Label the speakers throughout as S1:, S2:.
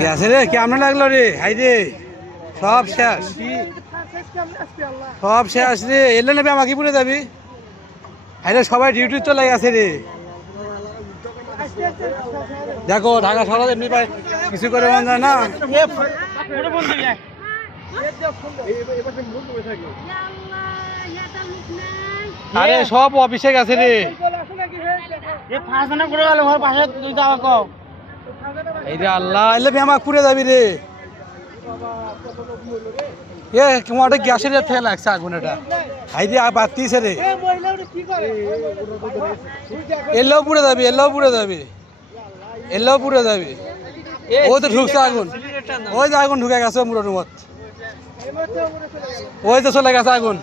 S1: গেছে রে কেমন লাগল রে হাই রে সব শেষ সব শেষ রে এলে নেবে আমাকে পুরে যাবি হাই রে সবাই ডিউটি চলে গেছে রে দেখো ঢাকা শহর এমনি পায় কিছু করে মন যায় না আরে সব অফিসে গেছে রে। এই রে? আল্লাহ এলে বে আমাকে পুরে যাবি রে। এ তোমার গ্যাসের থেকে লাগছে আগুন এটা হাই দিয়ে বাতিছে রে। এলেও পুড়ে যাবি এলেও পুড়ে যাবি। এলেও পুড়ে যাবি। ওই তো ঢুকছে আগুন। ওই যে আগুন ঢুকে গেছে মুরো রুমত ওই তো চলে গেছে আগুন।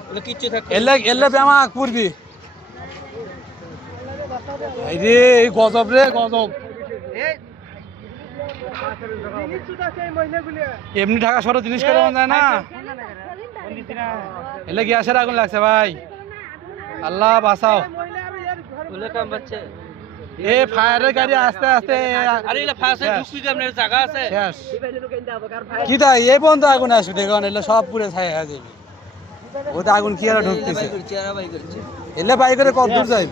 S1: এলে এলে পুরবি। রে এই গজব রে গজব। এমনি ঢাকা সরো জিনিস করে যায় না? এলে গ্যাসের আগুন লাগছে ভাই। আল্লাহ বাঁচাও। এ ফায়ারের গাড়ি আস্তে আস্তে শেষ। কি তাই এই পর্যন্ত আগুন আসবে দেখুন এলে সব পুরে ছাই হয়ে যাবে। ওতে আগুন কি আর ঢুকতেছে? এলে বাই করে কত দূর যাই?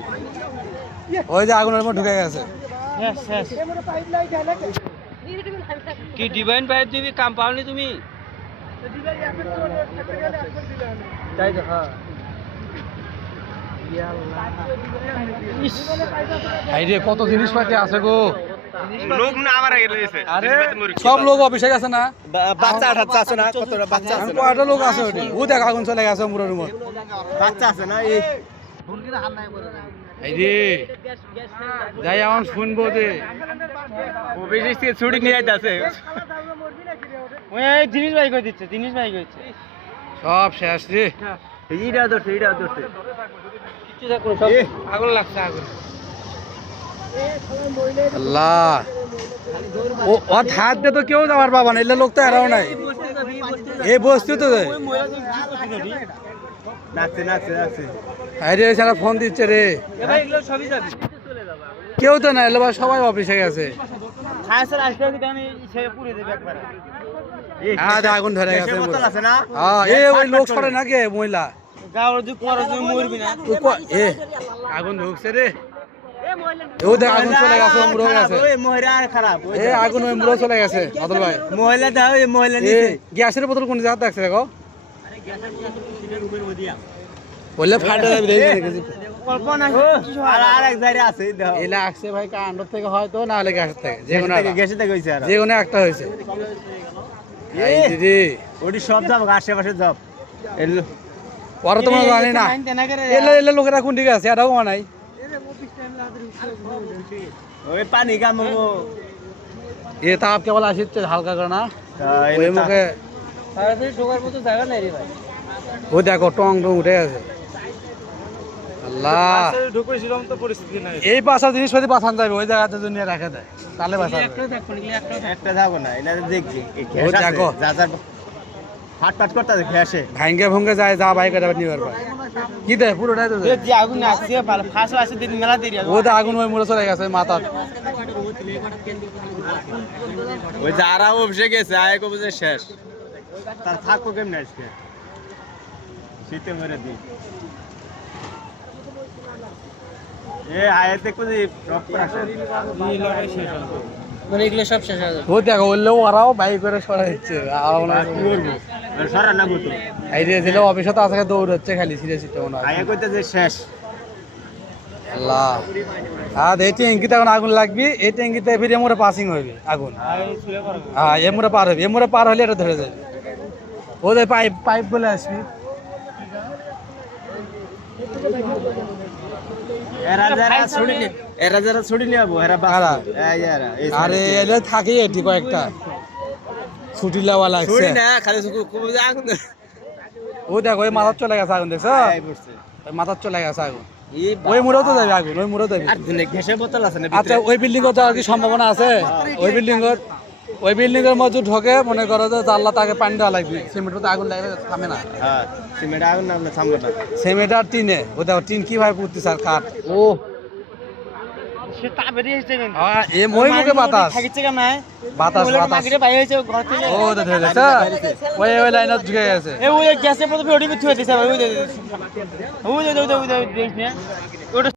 S1: ওই যে আগুনের মধ্যে ঢুকে গেছে।
S2: কি ডিভাইন পাইপ দিবি কাম পাওনি তুমি? তাই তো হ্যাঁ
S1: এই রে কত জিনিসপাতি আছে গো।
S3: লোক না আমার আগে লেগেছে
S1: আরে সব লোক অফিসে গেছে না?
S3: বাচ্চা আঠাচ্ছে আছে না কতটা বাচ্চা আছে
S1: কয়টা লোক আছে ওটি? ও দেখ আগুন চলে গেছে মুরোর রুমত
S3: বাচ্চা আছে না এই?
S1: এই রে যাই এখন শুনব যে।
S3: অফিস থেকে ছুটি নিয়ে যাইতেছে
S2: ওই জিনিস বাই করে দিচ্ছে জিনিস করছে
S1: সব শেষ রে।
S3: এইটা ধরছে এইটা ধরছে।
S2: আগুন লাগছে আগুন।
S1: আল্লাহ। ও ওর হাত দিয়ে তো কেউ যাবার বাবা না এলে লোক তো এরাও নাই। এই বস্তু তো আরে সারা ফোন দিচ্ছে রে।
S2: ভাই এগুলো সবই যাবি।
S1: কেউ তো না এলে বা সবাই অফিসে গেছে। হ্যাঁ আগুন ধরে গেছে।
S3: গ্যাসের বোতল আছে না?
S1: এ ওই লোক সরে না কে মহিলা?
S2: গাওয়ার দুঃখ পরে তুমি মরবি না।
S1: এ। আগুন ঢুকছে রে। ও দেখ আগুন চলে গেছে মুড়ো গেছে
S3: ওই মহিলা আর খারাপ
S1: এ আগুন ওই চলে গেছে অদল ভাই।
S3: মহিলা দাও এই মহিলা নিচে।
S1: গ্যাসের বোতল কোন জায়গা দেখছে দেখো বললে ফাটা যাবে দেখি দেখেছি।
S2: কল্পনা
S3: আর আর এক জায়গায় আছে দাও
S1: এলে আসছে ভাই কান্ড থেকে হয়তো না হলে গ্যাসের থেকে যে কোনো
S3: গেছে থেকে হইছে আর।
S1: যে কোনো একটা হয়েছে এই দিদি।
S3: ওটি সব যাব আশেপাশে যাব এলো।
S1: পরে তোমরা জানি না। এলে এলে লোকেরা কোন দিকে আছে এটাও মানাই
S3: ওই পানি কামবো
S1: এ তাপ কেবল আসিচ্ছে হালকা করে না। ওই মুখে
S2: ঢোকার মতো জায়গা নেই রে ভাই।
S1: ও দেখো টং টং উঠে গেছে। আল্লাহ।
S2: ঢুকেছিলাম তো পরিস্থিতি নাই।
S1: এই বাসা জিনিসপাতি বাসান যাবে ওই জায়গাতে যদি রেখে দেয় তাহলে বাসা
S2: একটা দেখো একটা
S3: একটা যাব না এটা দেখবি। এই
S1: ও
S3: ঘ্যাস আছে,
S1: দেখো।
S3: ফাট ফাট করতে ঘ্যাসে
S1: ভাঙ্গে ভঙ্গে যায় যা বাইক এটা নিয়ে পারবে কি দেয় পুরোটাই তো দেয়।
S2: যে আগুন আসছে ভালো ফাঁস আসছে দিন মেলা দেরি
S1: ও তো আগুন ওই মুড়ে চলে গেছে মাথা।
S3: ওই যারা অফিসে গেছে আয় কবে যে শেষ। তার থাকব কেমনে আজকে? শীতে মেরে দিই। এ আয় দেখব যে করে আসে?
S2: মানে এগুলো সব শেষ হয়ে যাবে।
S1: ও দেখো বললেও ওরাও বাইক করে সরা দিচ্ছে
S3: আর কি করব সরা না গুতো
S1: এই যে দিলে অফিসে তো আজকে দৌড়চ্ছে খালি সিরিয়াস সিটে মনে হয়।
S3: আয় কইতে যে শেষ।
S1: আল্লাহ। আর এই ট্যাঙ্কিতে এখন আগুন লাগবি এই ট্যাঙ্কিতে ফিরে এমরে পাসিং হইবে আগুন। হ্যাঁ এমরে পার হবে এমরে পার হলে এটা ধরে যাবে। ওদের পাইপ পাইপ বলে আসবি। আরে এলে থাকি এটি কয়েকটা। ছুটি লেওয়া লাগছে।
S3: খালি শুধু কবে যে আগুন
S1: ও দেখো ওই মাথার চলে গেছে আগুন দেখছ? ওই মাথার চলে গেছে আগুন। ওই মুড়েও তো যাবে আগুন ওই মুড়েও যাবে।
S3: ঘেসে বোতল আছে
S1: আচ্ছা ওই বিল্ডিং তো আর কি সম্ভাবনা আছে? ওই বিল্ডিং ওই বিল্ডিং এর মধ্যে ঢোকে মনে করো যে আল্লাহ তাকে পানি দেওয়া লাগবে সিমেন্ট আগুন লাগবে থামে না
S3: সিমেন্ট আগুন লাগলে থামবে না
S1: সিমেন্ট আর টিনে ও দেখো টিন কীভাবে পুড়তে স্যার কাঠ ও
S4: ওটা